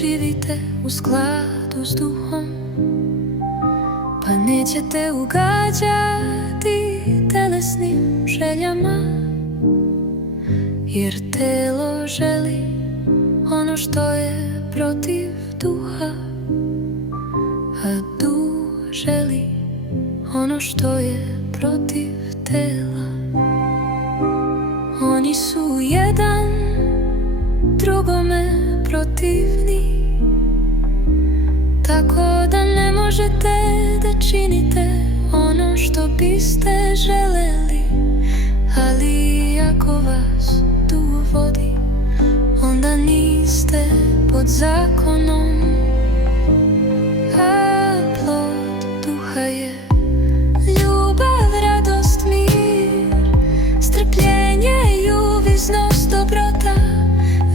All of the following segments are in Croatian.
živite u skladu s duhom, pa nećete ugađati telesnim željama, jer telo želi ono što je protiv duha, a duh želi ono što je protiv tela. Oni su jedan drugome protivni, tako da ne možete da činite ono što biste želeli. Ali ako vas duh vodi, onda niste pod zakonom. A plod duha je ljubav, radost, mir, strpljenje, ljubiznost, dobrota,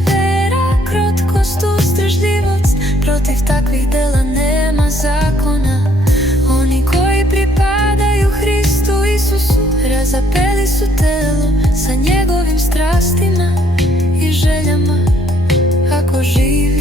vera, krotkost, uzdržljivost. Protiv takvih dela nema zakona. Oni koji pripadaju Hristu Isusu razapeli su telo sa njegovim strastima i željama. Ako živi